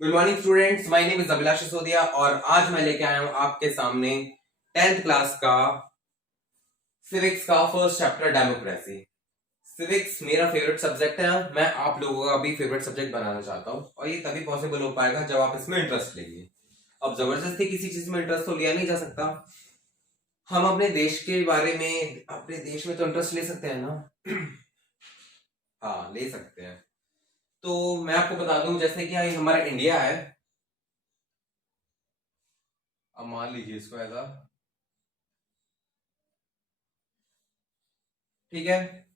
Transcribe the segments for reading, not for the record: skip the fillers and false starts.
Good morning students, my name is Abhilash Sisodia और आज मैं लेके आया हूं आपके सामने 10th क्लास का सिविक्स का फर्स्ट चैप्टर डेमोक्रेसी। सिविक्स मेरा फेवरेट सब्जेक्ट है। मैं आप लोगों का भी फेवरेट सब्जेक्ट बनाना चाहता हूं और ये तभी पॉसिबल हो पाएगा जब आप इसमें इंटरेस्ट लेंगे। अब जबरदस्ती किसी चीज में इंटरेस्ट तो लिया नहीं जा सकता। हम अपने देश के बारे में, अपने देश में तो इंटरेस्ट ले सकते हैं ना। हाँ, ले सकते हैं। तो मैं आपको बता दूं, जैसे कि ये हमारा इंडिया है। अब मान लीजिए इसको ऐसा, ठीक है।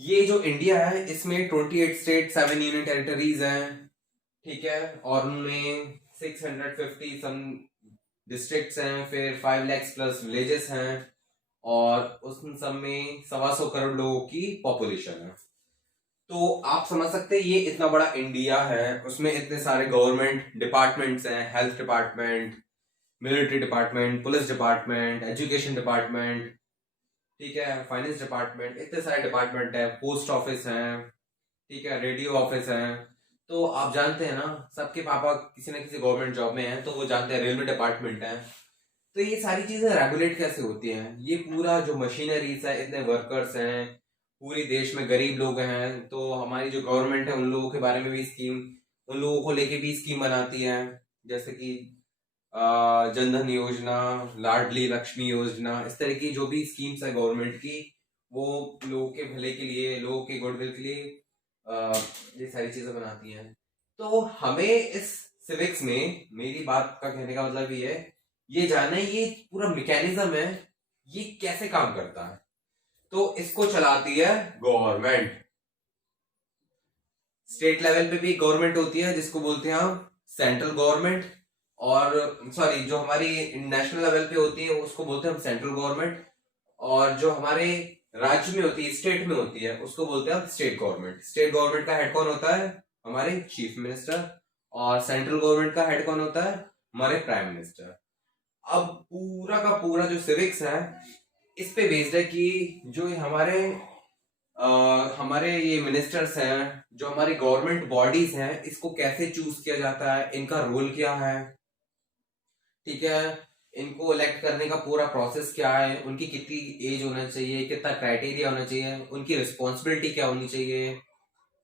ये जो इंडिया है इसमें 28 स्टेट, 7 यूनियन टेरिटरीज हैं, ठीक है। और उनमें 650 सम डिस्ट्रिक्ट्स हैं, फिर 5 lakhs प्लस विलेजेस हैं और उन सब में 125 करोड़ लोगों की पॉपुलेशन है। तो आप समझ सकते हैं ये इतना बड़ा इंडिया है, उसमें इतने सारे गवर्नमेंट डिपार्टमेंट्स हैं। Health department, military department, police department, education department, ठीक है, फाइनेंस डिपार्टमेंट, इतने सारे डिपार्टमेंट है। पोस्ट ऑफिस है, ठीक है, रेडियो ऑफिस है। तो आप जानते हैं ना, सबके पापा किसी ना किसी गवर्नमेंट जॉब में हैं, तो वो जानते हैं रेलवे डिपार्टमेंट है। तो ये सारी चीजें रेगुलेट कैसे होती हैं? ये पूरा जो मशीनरीज है, इतने वर्कर्स हैं, पूरे देश में गरीब लोग हैं, तो हमारी जो गवर्नमेंट है उन लोगों के बारे में भी स्कीम, उन लोगों को लेके भी स्कीम बनाती है। जैसे कि जनधन योजना, लाडली लक्ष्मी योजना, इस तरह की जो भी स्कीम्स है गवर्नमेंट की, वो लोगों के भले के लिए, लोगों के गुडविल के लिए ये सारी चीजें बनाती हैं। तो हमें इस सिविक्स में, मेरी बात का कहने का मतलब ये जानना है ये पूरा मैकेनिज्म है, ये कैसे काम करता है। तो इसको चलाती है गवर्नमेंट। स्टेट लेवल पे भी गवर्नमेंट होती है जिसको बोलते हैं हम सेंट्रल गवर्नमेंट, और सॉरी, जो हमारी नेशनल लेवल पे होती है उसको बोलते हैं हम सेंट्रल गवर्नमेंट, और जो हमारे राज्य में होती है, स्टेट में होती है, उसको बोलते हैं हम स्टेट गवर्नमेंट। स्टेट गवर्नमेंट का हेड कौन होता है? हमारे चीफ मिनिस्टर। और सेंट्रल गवर्नमेंट का हेड कौन होता है? हमारे प्राइम मिनिस्टर। अब पूरा का पूरा जो सिविक्स है इस पे बेस्ड है कि जो हमारे ये मिनिस्टर्स हैं, जो हमारी गवर्नमेंट बॉडीज हैं, इसको कैसे चूज किया जाता है, इनका रोल क्या है, ठीक है, इनको इलेक्ट करने का पूरा प्रोसेस क्या है, उनकी कितनी एज होना चाहिए, कितना क्राइटेरिया होना चाहिए, उनकी रिस्पॉन्सिबिलिटी क्या होनी चाहिए,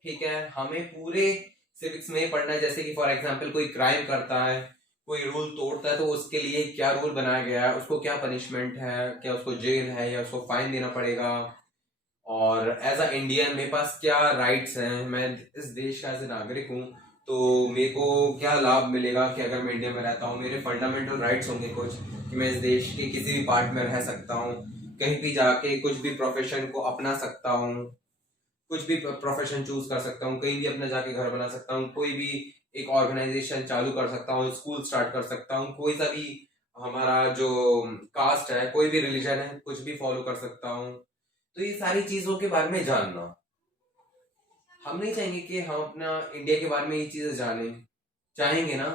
ठीक है। हमें पूरे सिविक्स में पढ़ना है। जैसे कि फॉर एग्जांपल कोई क्राइम करता है, कोई रूल तोड़ता है, तो उसके लिए क्या रूल बनाया गया है, उसको क्या पनिशमेंट है, क्या उसको जेल है या उसको फाइन देना पड़ेगा, और एज अ इंडियन मेरे पास क्या राइट्स हैं, मैं इस देश का एज ए नागरिक हूँ, तो मेरे को क्या लाभ मिलेगा कि अगर मैं इंडिया में रहता हूँ, मेरे फंडामेंटल राइट्स होंगे कुछ, कि मैं इस देश के किसी भी पार्ट में रह सकता हूँ, कहीं भी जाके कुछ भी प्रोफेशन को अपना सकता हूँ, कुछ भी प्रोफेशन चूज कर सकता हूँ, कहीं भी अपना जाके घर बना सकता हूँ, कोई भी एक ऑर्गेनाइजेशन चालू कर सकता हूँ, स्कूल स्टार्ट कर सकता हूँ, कोई सा भी हमारा जो कास्ट है, कोई भी रिलीजन है, कुछ भी फॉलो कर सकता हूँ। तो ये सारी चीजों के बारे में जानना, हम नहीं चाहेंगे कि हम अपना इंडिया के बारे में ये चीजें जाने, चाहेंगे ना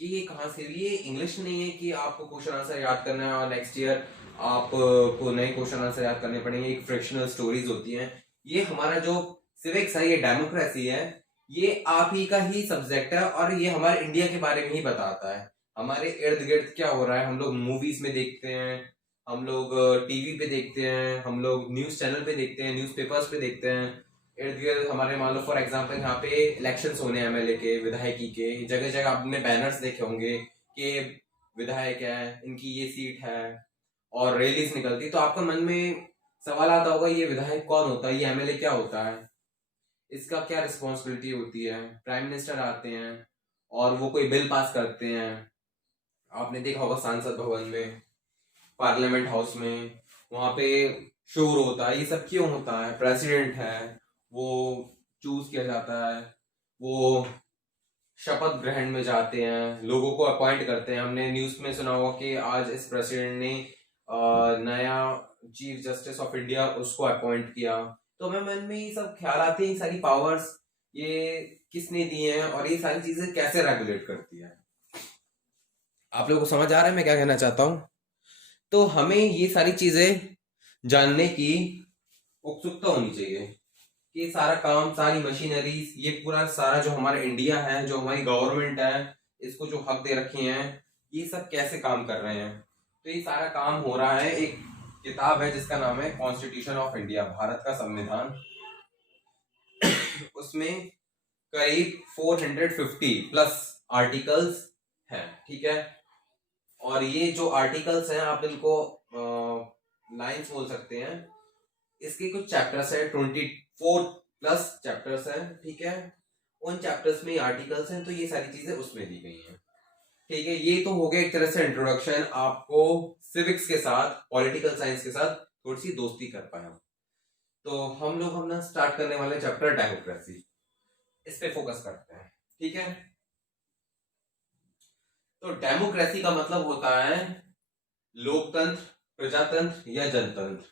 कि ये कहाँ से, ये इंग्लिश नहीं है कि आपको क्वेश्चन आंसर याद करना है और नेक्स्ट ईयर आपको नए क्वेश्चन आंसर याद करने पड़ेंगे, एक फ्रिक्शनल स्टोरीज होती हैं। ये हमारा जो सिविक्स है, ये डेमोक्रेसी है, ये आप ही का ही सब्जेक्ट है और ये हमारे इंडिया के बारे में ही बताता है। हमारे इर्द गिर्द क्या हो रहा है, हम लोग मूवीज में देखते हैं, हम लोग टीवी पे देखते हैं, हम लोग न्यूज चैनल पे देखते हैं, न्यूज़पेपर्स पे देखते हैं। इर्द गिर्द हमारे, मान लो फॉर एग्जाम्पल यहाँ पे इलेक्शंस होने हैं, एमएलए के, विधायकी के, जगह जगह आपने बैनर्स देखे होंगे कि विधायक है, इनकी ये सीट है, और रैलीज निकलती, तो आपका मन में सवाल आता होगा ये विधायक कौन होता है, ये एमएलए क्या होता है, इसका क्या रिस्पॉन्सिबिलिटी होती है। प्राइम मिनिस्टर आते हैं और वो कोई बिल पास करते हैं, आपने देखा होगा सांसद भवन में, पार्लियामेंट हाउस में, वहां पे शोर होता है। ये सब क्यों होता है? प्रेसिडेंट है, वो चूज किया जाता है, वो शपथ ग्रहण में जाते हैं, लोगों को अपॉइंट करते हैं। हमने न्यूज में सुना होगा कि आज इस प्रेसिडेंट ने नया चीफ जस्टिस ऑफ इंडिया उसको अपॉइंट किया। तो हमें मन में ये सब ख्याल आते हैं, ये सारी पावर्स ये किसने दी हैं और ये सारी चीजें कैसे रेगुलेट करती है। आप लोगों को समझ आ रहा है मैं क्या कहना चाहता हूँ? तो हमें ये सारी चीजें जानने की उत्सुकता होनी चाहिए। कि सारा काम, सारी मशीनरीज, ये पूरा सारा जो हमारा इंडिया है, जो हमारी गवर्नमेंट है, इसको जो हक दे रखे हैं, ये सब कैसे काम कर रहे हैं। तो ये सारा काम हो रहा है, एक किताब है जिसका नाम है कॉन्स्टिट्यूशन ऑफ इंडिया, भारत का संविधान। उसमें करीब 450 प्लस आर्टिकल्स हैं, ठीक है। और ये जो आर्टिकल्स हैं, आप इनको लाइन्स बोल सकते हैं। इसके कुछ चैप्टर्स है, 24 प्लस चैप्टर्स हैं, ठीक है। उन चैप्टर्स में आर्टिकल्स हैं, तो ये सारी चीजें उसमें दी गई हैं, ठीक है। ये तो हो गया एक तरह से इंट्रोडक्शन, आपको सिविक्स के साथ, पॉलिटिकल साइंस के साथ थोड़ी सी दोस्ती कर पाए हम। तो हम लोग अपना स्टार्ट करने वाले चैप्टर डेमोक्रेसी, इस पे फोकस करते हैं, ठीक है। तो डेमोक्रेसी का मतलब होता है लोकतंत्र, प्रजातंत्र या जनतंत्र।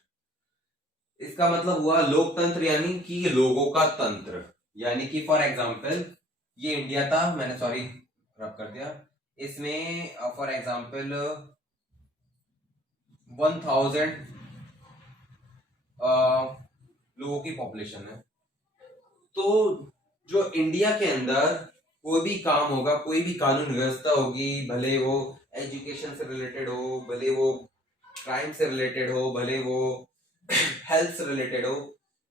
इसका मतलब हुआ लोकतंत्र यानी कि लोगों का तंत्र, यानी कि फॉर एग्जांपल ये इंडिया था, मैंने सॉरी रब कर दिया, इसमें फॉर एग्जांपल 1000 लोगों की पॉपुलेशन है। तो जो इंडिया के अंदर कोई भी काम होगा, कोई भी कानून व्यवस्था होगी, भले वो एजुकेशन से रिलेटेड हो, भले वो क्राइम से रिलेटेड हो, भले वो हेल्थ से रिलेटेड हो,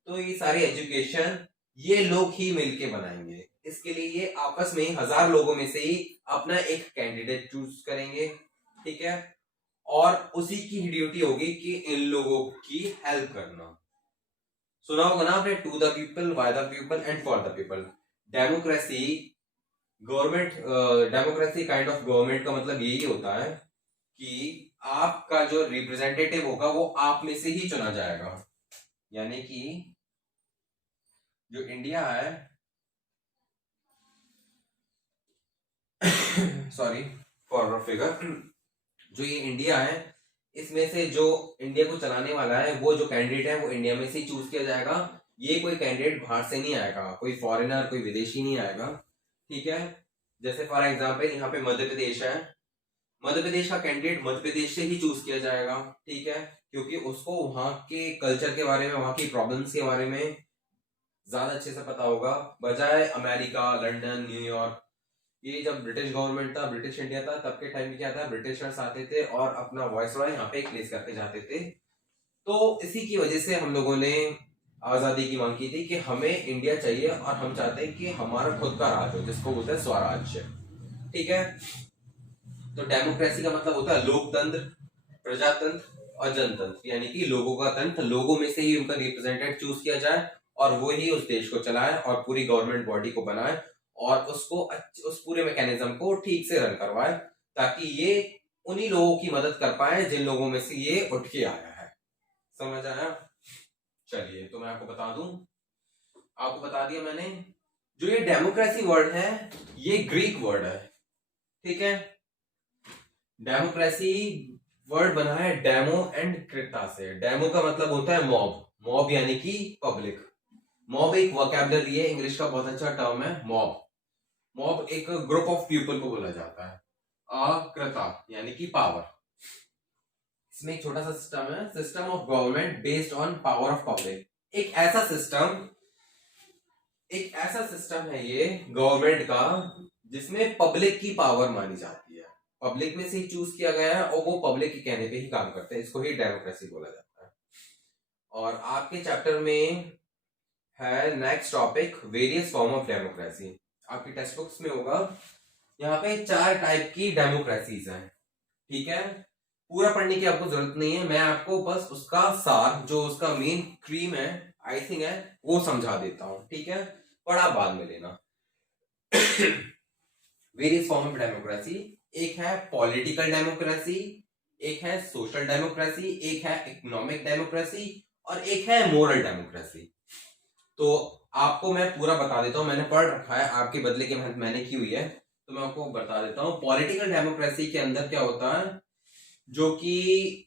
तो ये सारी एजुकेशन ये लोग ही मिलके बनाएंगे। इसके लिए ये आपस में 1000 लोगों में से ही अपना एक कैंडिडेट चूज करेंगे, ठीक है। और उसी की ड्यूटी होगी कि इन लोगों की हेल्प करना। सुना होगा ना आपने, to the people, by the people and for the people. Democracy government, democracy kind of government का मतलब यही होता है कि आपका जो रिप्रेजेंटेटिव होगा वो आप में से ही चुना जाएगा। यानी कि जो इंडिया है सॉरी फॉर फिगर, जो ये इंडिया है, इसमें से जो इंडिया को चलाने वाला है, वो जो कैंडिडेट है वो इंडिया में से चूज किया जाएगा। ये कोई कैंडिडेट बाहर से नहीं आएगा, कोई फॉरेनर, कोई विदेशी नहीं आएगा, ठीक है। जैसे फॉर एग्जांपल यहाँ पे मध्य प्रदेश है, मध्य प्रदेश का कैंडिडेट मध्य प्रदेश से ही चूज किया जाएगा, ठीक है, क्योंकि उसको वहां के कल्चर के बारे में, वहां की प्रॉब्लम्स के बारे में ज्यादा अच्छे से पता होगा, बजाय अमेरिका, लंदन, न्यूयॉर्क। ये जब ब्रिटिश गवर्नमेंट था, ब्रिटिश इंडिया था, तब के टाइम में क्या था, ब्रिटिशर्स आते थे और अपना वॉइस रॉय यहाँ पे प्लेस करके जाते थे। तो इसी की वजह से हम लोगों ने आजादी की मांग की थी कि हमें इंडिया चाहिए और हम चाहते हैं कि हमारा खुद का राज हो, जिसको बोलते हैं स्वराज्य, ठीक है। तो डेमोक्रेसी का मतलब होता है लोकतंत्र, प्रजातंत्र और जनतंत्र, यानी कि लोगों का तंत्र, लोगों में से ही उनका रिप्रेजेंटेटिव चूज किया जाए और वो ही उस देश को चलाए और पूरी गवर्नमेंट बॉडी को बनाए और उसको उस पूरे मैकेनिज्म को ठीक से रन करवाए, ताकि ये उन्हीं लोगों की मदद कर पाए जिन लोगों में से ये उठ के आया है। समझ आया? चलिए, तो मैं आपको बता दूं, आपको बता दिया मैंने, जो ये डेमोक्रेसी वर्ड है ये ग्रीक वर्ड है, ठीक है। डेमोक्रेसी वर्ड बना है डेमो एंड क्रिटा से। डेमो का मतलब होता है मॉब, मॉब यानी कि पब्लिक। मॉब एक वोकैबुलरी है, इंग्लिश का बहुत अच्छा टर्म है मॉब। मॉब एक ग्रुप ऑफ पीपल को बोला जाता है। अकृता यानी कि पावर। इसमें एक छोटा सा सिस्टम है, system of government based on power of public. एक ऐसा सिस्टम है ये गवर्नमेंट का जिसमें पब्लिक की पावर मानी जाती है, पब्लिक में से ही चूज किया गया है और वो पब्लिक के कहने पे ही काम करते हैं, इसको ही डेमोक्रेसी बोला जाता है। और आपके चैप्टर में है next topic, various form of democracy. आपकी टेक्स्ट बुक्स में होगा, यहाँ पे 4 टाइप की डेमोक्रेसीज हैं, ठीक है। पूरा पढ़ने की आपको जरूरत नहीं है, मैं आपको बस उसका सार, जो उसका मेन क्रीम है, आइसिंग है, वो समझा देता हूं, ठीक है। पढ़ा बाद में लेना। वेरियस फॉर्म ऑफ डेमोक्रेसी, एक है पॉलिटिकल डेमोक्रेसी, एक है सोशल डेमोक्रेसी, एक है इकोनॉमिक डेमोक्रेसी और एक है मोरल डेमोक्रेसी। तो आपको मैं पूरा बता देता हूं, मैंने पढ़ रखा है, आपके बदले की मेहनत मैंने की हुई है, तो मैं आपको बता देता हूं। पॉलिटिकल डेमोक्रेसी के अंदर क्या होता है, जो कि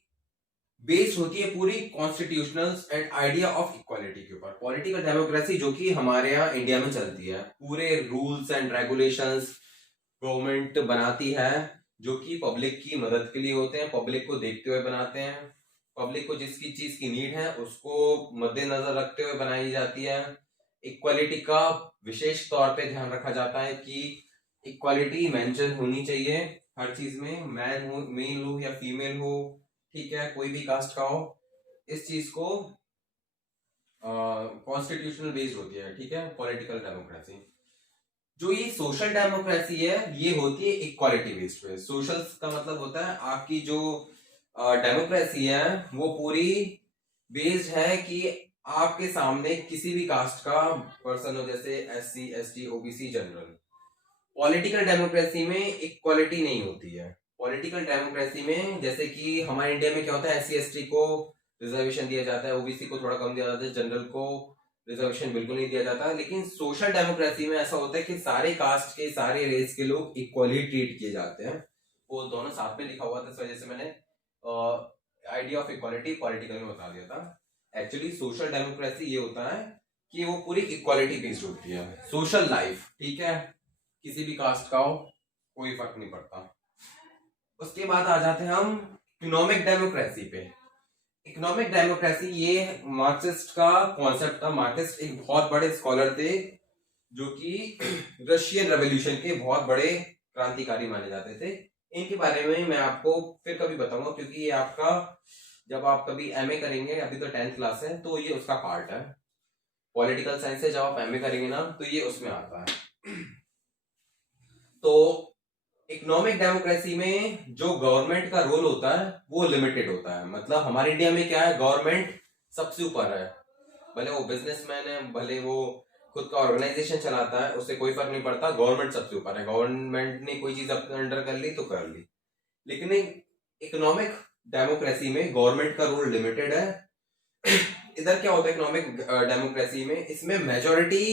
बेस्ड होती है पूरी constitutional and idea of equality के ऊपर। पॉलिटिकल डेमोक्रेसी जो कि हमारे यहाँ इंडिया में चलती है, पूरे रूल्स एंड रेगुलेशंस गवर्नमेंट बनाती है, जो कि पब्लिक की मदद के लिए होते हैं, पब्लिक को देखते हुए बनाते हैं, पब्लिक को जिसकी चीज की नीड है उसको मद्देनजर रखते हुए बनाई जाती है। इक्वालिटी का विशेष तौर पे ध्यान रखा जाता है कि इक्वालिटी मेंशन होनी चाहिए हर चीज में, मैन हो, मेल हो या फीमेल हो, ठीक है, कोई भी कास्ट का हो। इस चीज को कॉन्स्टिट्यूशनल बेस्ड होती है, ठीक है, पॉलिटिकल डेमोक्रेसी। जो ये सोशल डेमोक्रेसी है ये होती है इक्वालिटी बेस्ड पे। सोशल का मतलब होता है आपकी जो डेमोक्रेसी है वो पूरी बेस्ड है कि आपके सामने किसी भी कास्ट का पर्सन हो, जैसे SC ST OBC general. Political democracy में इक्वालिटी नहीं होती है। पॉलिटिकल डेमोक्रेसी में जैसे कि हमारे इंडिया में क्या होता है, SC ST को रिजर्वेशन दिया जाता है, OBC को थोड़ा कम दिया जाता है, जनरल को रिजर्वेशन बिल्कुल नहीं दिया जाता। लेकिन सोशल डेमोक्रेसी में ऐसा होता है कि सारे कास्ट के, सारे रेस के लोग इक्वली ट्रीट किए जाते हैं। वो दोनों साथ में लिखा हुआ था, इस वजह से मैंने आइडिया ऑफ इक्वालिटी पॉलिटिकल में बता दिया था। एक्चुअली सोशल डेमोक्रेसी ये होता है कि वो पूरी इक्वालिटी बेस्ड होती है, सोशल लाइफ, ठीक है, किसी भी कास्ट का हो कोई फर्क नहीं पड़ता। उसके बाद आ जाते हैं हम इकोनॉमिक डेमोक्रेसी पे। इकोनॉमिक डेमोक्रेसी ये मार्क्सिस्ट का कॉन्सेप्ट था। मार्क्सिस्ट एक बहुत बड़े स्कॉलर थे जो कि रशियन रेवोल्यूशन के बहुत बड़े क्रांतिकारी माने जाते थे। इनके बारे में मैं आपको फिर कभी बताऊंगा, क्योंकि ये आपका जब आप कभी MA करेंगे, अभी तो 10th क्लास है, तो ये उसका पार्ट है। पॉलिटिकल साइंस से जब आप MA करेंगे ना तो ये उसमें आता है। तो इकोनॉमिक डेमोक्रेसी में जो गवर्नमेंट का रोल होता है वो लिमिटेड होता है। मतलब हमारे इंडिया में क्या है, गवर्नमेंट सबसे ऊपर है, भले वो बिजनेसमैन है, भले वो खुद का ऑर्गेनाइजेशन चलाता है, उससे कोई फर्क नहीं पड़ता, गवर्नमेंट सबसे ऊपर है। गवर्नमेंट ने कोई चीज अपने अंडर कर ली तो कर ली। लेकिन इकोनॉमिक डेमोक्रेसी में गवर्नमेंट का रोल लिमिटेड है। इधर क्या होता है इकोनॉमिक डेमोक्रेसी में, इसमें मेजोरिटी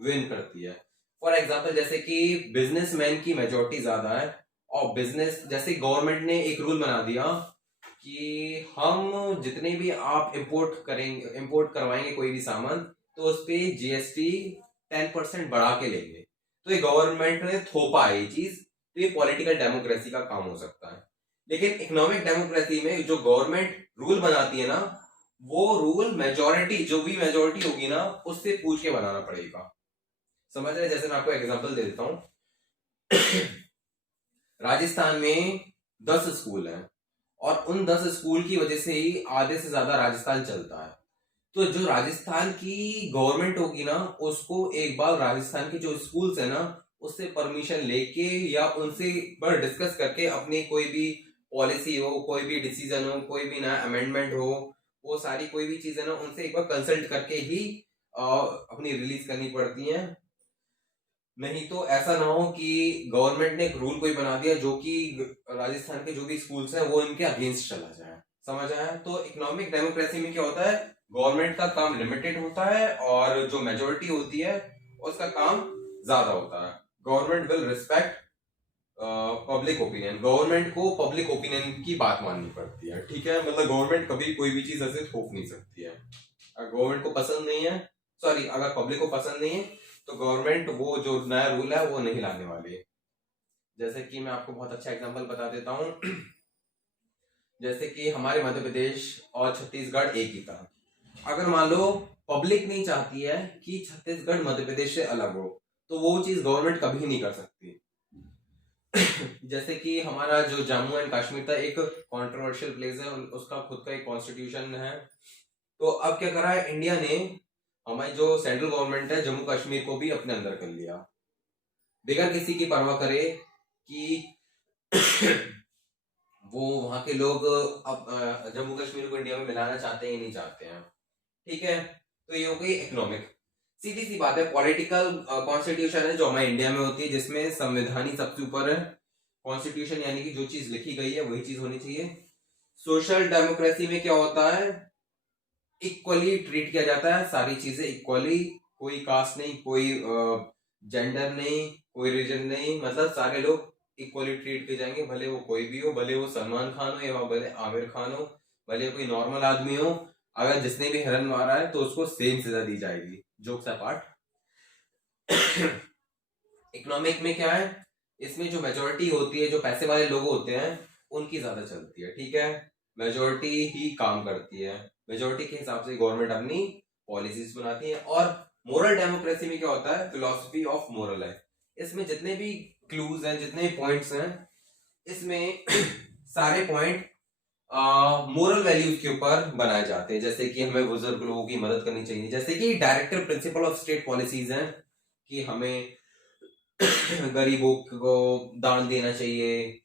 विन करती है। फॉर एग्जाम्पल जैसे कि बिजनेसमैन की मेजोरिटी ज्यादा है, और बिजनेस जैसे गवर्नमेंट ने एक रूल बना दिया कि हम जितने भी आप इंपोर्ट करवाएंगे कोई भी सामान, तो उस पर GST 10% बढ़ा के लेंगे। तो ये गवर्नमेंट ने थोपा है ये चीज, तो ये पॉलिटिकल डेमोक्रेसी का काम हो सकता है। लेकिन इकोनॉमिक डेमोक्रेसी में जो गवर्नमेंट रूल बनाती है ना, वो रूल मेजोरिटी, जो भी मेजोरिटी होगी ना, उससे पूछ के बनाना पड़ेगा। समझ रहे? जैसे मैं आपको एग्जांपल दे देता हूं। राजस्थान में 10 स्कूल हैं और उन 10 स्कूल की वजह से ही आधे से ज्यादा राजस्थान चलता है। तो जो राजस्थान की गवर्नमेंट होगी ना, उसको एक बार राजस्थान के जो स्कूल्स है ना, उससे परमिशन लेके या उनसे एक बार डिस्कस करके अपनी कोई भी पॉलिसी हो, कोई भी डिसीजन हो, कोई भी नया अमेंडमेंट हो, वो सारी कोई भी चीज है ना, उनसे एक बार कंसल्ट करके ही अपनी रिलीज करनी पड़ती है। नहीं तो ऐसा ना हो कि गवर्नमेंट ने एक रूल कोई बना दिया जो कि राजस्थान के जो भी स्कूल्स हैं वो इनके अगेंस्ट चला जाए। समझ आया? तो इकोनॉमिक डेमोक्रेसी में क्या होता है, गवर्नमेंट का काम लिमिटेड होता है और जो मेजोरिटी होती है उसका काम ज्यादा होता है। Government will respect public opinion. Government को पब्लिक ओपिनियन की बात माननी पड़ती है, ठीक है। मतलब गवर्नमेंट कभी कोई भी चीज ऐसे थोप नहीं सकती है। अगर गवर्नमेंट को पसंद नहीं है, सॉरी, अगर पब्लिक को पसंद नहीं है तो गवर्नमेंट वो जो नया रूल है वो नहीं लाने वाली। जैसे कि मैं आपको बहुत अच्छा एग्जांपल बता देता हूँ। जैसे कि हमारे मध्य प्रदेश और छत्तीसगढ़ एक ही था। अगर मान लो पब्लिक नहीं चाहती है कि छत्तीसगढ़ मध्य प्रदेश से अलग हो, तो वो चीज गवर्नमेंट कभी नहीं कर सकती। जैसे कि हमारा जो जम्मू एंड कश्मीर था, एक कंट्रोवर्शियल प्लेस है, उसका खुद का एक कॉन्स्टिट्यूशन है। तो अब क्या करा है इंडिया ने, हमारी जो सेंट्रल गवर्नमेंट है, जम्मू कश्मीर को भी अपने अंदर कर लिया, बगैर किसी की परवाह करे कि वो वहां के लोग अब जम्मू कश्मीर को इंडिया में मिलाना चाहते हैं या नहीं चाहते हैं, ठीक है। तो ये हो गई इकोनॉमिक। सीधी सी बात है, पॉलिटिकल कॉन्स्टिट्यूशन है जो हमारे इंडिया में होती है, जिसमें संविधान ही सबसे ऊपर है। कॉन्स्टिट्यूशन यानी कि जो चीज लिखी गई है वही चीज होनी चाहिए। सोशल डेमोक्रेसी में क्या होता है, इक्वली ट्रीट किया जाता है, सारी चीजें इक्वली, कोई कास्ट नहीं, कोई जेंडर नहीं, कोई रीजन नहीं, मतलब सारे लोग इक्वली ट्रीट किए जाएंगे, भले वो कोई भी हो, भले वो सलमान खान हो या भले आमिर खान हो, भले कोई नॉर्मल आदमी हो। अगर जिसने भी हिरन मारा है तो उसको सेम सजा दी जाएगी। Jokes apart. इकोनॉमिक में क्या है, इसमें जो मेजोरिटी होती है, जो पैसे वाले लोग होते हैं, उनकी ज्यादा चलती है, ठीक है। मेजोरिटी ही काम करती है, मेजोरिटी के हिसाब से गवर्नमेंट अपनी पॉलिसीज बनाती है। और मोरल डेमोक्रेसी में क्या होता है, फिलोसफी ऑफ मोरल है। इसमें जितने भी क्लूज हैं, जितने पॉइंट्स हैं, इसमें सारे पॉइंट मोरल वैल्यूज के ऊपर बनाए जाते हैं। जैसे कि हमें बुजुर्ग लोगों की मदद करनी चाहिए, जैसे कि directive principle of state policies हैं कि हमें गरीबों को दान देना चाहिए,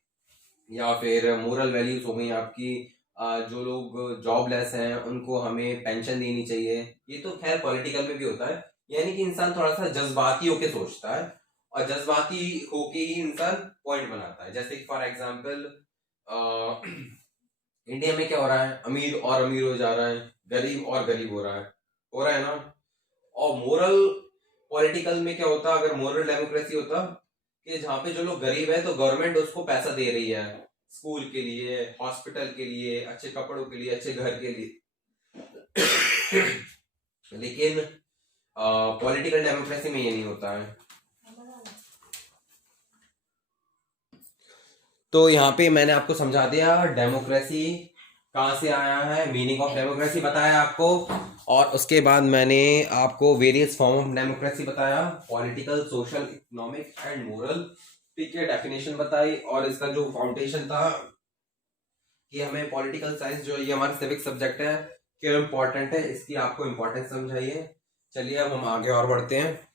या फिर मोरल वैल्यूज हो गई आपकी, जो लोग जॉबलेस हैं उनको हमें पेंशन देनी चाहिए। ये तो खैर पॉलिटिकल में भी होता है, यानी कि इंसान थोड़ा सा जज्बाती होके सोचता है, और जज्बाती होके ही इंसान पॉइंट बनाता है। जैसे फॉर एग्जांपल इंडिया में क्या हो रहा है, अमीर और अमीर हो जा रहा है, गरीब और गरीब हो रहा है ना। और मोरल पॉलिटिकल में क्या होता, अगर मोरल डेमोक्रेसी होता कि जहाँ पे जो लोग गरीब है तो गवर्नमेंट उसको पैसा दे रही है, स्कूल के लिए, हॉस्पिटल के लिए, अच्छे कपड़ों के लिए, अच्छे घर के लिए। लेकिन पॉलिटिकल डेमोक्रेसी में ये नहीं होता है। तो यहाँ पे मैंने आपको समझा दिया डेमोक्रेसी कहाँ से आया है, मीनिंग ऑफ डेमोक्रेसी बताया आपको, और उसके बाद मैंने आपको वेरियस फॉर्म ऑफ डेमोक्रेसी बताया, political, social, economic and moral, ठीक है, डेफिनेशन बताई। और इसका जो फाउंडेशन था कि हमें पॉलिटिकल साइंस जो ये हमारा सिविक सब्जेक्ट है क्यों इम्पोर्टेंट है, इसकी आपको इम्पोर्टेंस समझाइए। चलिए अब हम आगे और बढ़ते हैं।